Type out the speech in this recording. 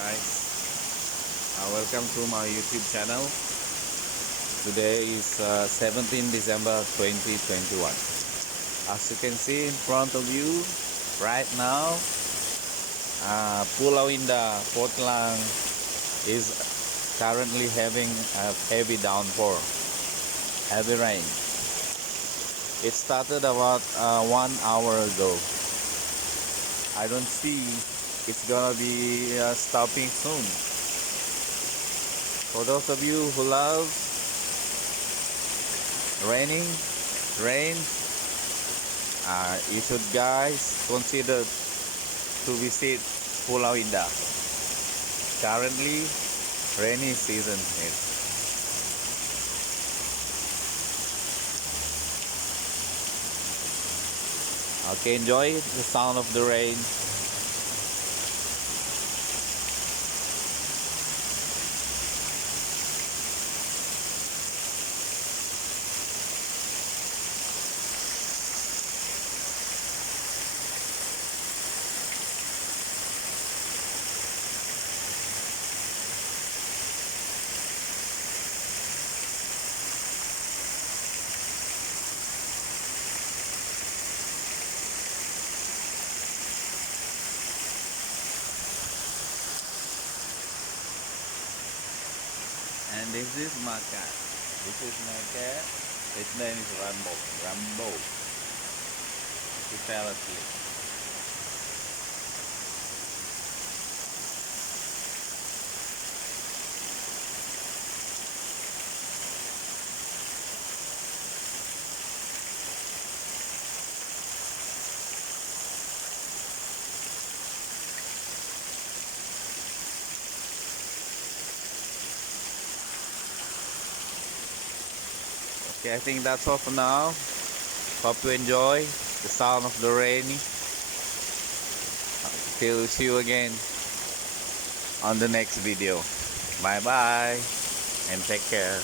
guys, welcome to my YouTube channel. Today is 17 December 2021. As you can see in front of you right now, Pulau Indah, Port Klang is currently having a heavy downpour, heavy rain. It started about 1 hour ago. I don't see it's gonna be stopping soon. For those of you who love rain, you should guys consider to visit Pulau Indah. Currently, rainy season here. Okay, enjoy the sound of the rain. And this is my cat. This is my cat. His name is Rambo. Rambo. He fell asleep. Okay, I think that's all for now. Hope you enjoy the sound of the rain. Till see you again on the next video. Bye bye and take care.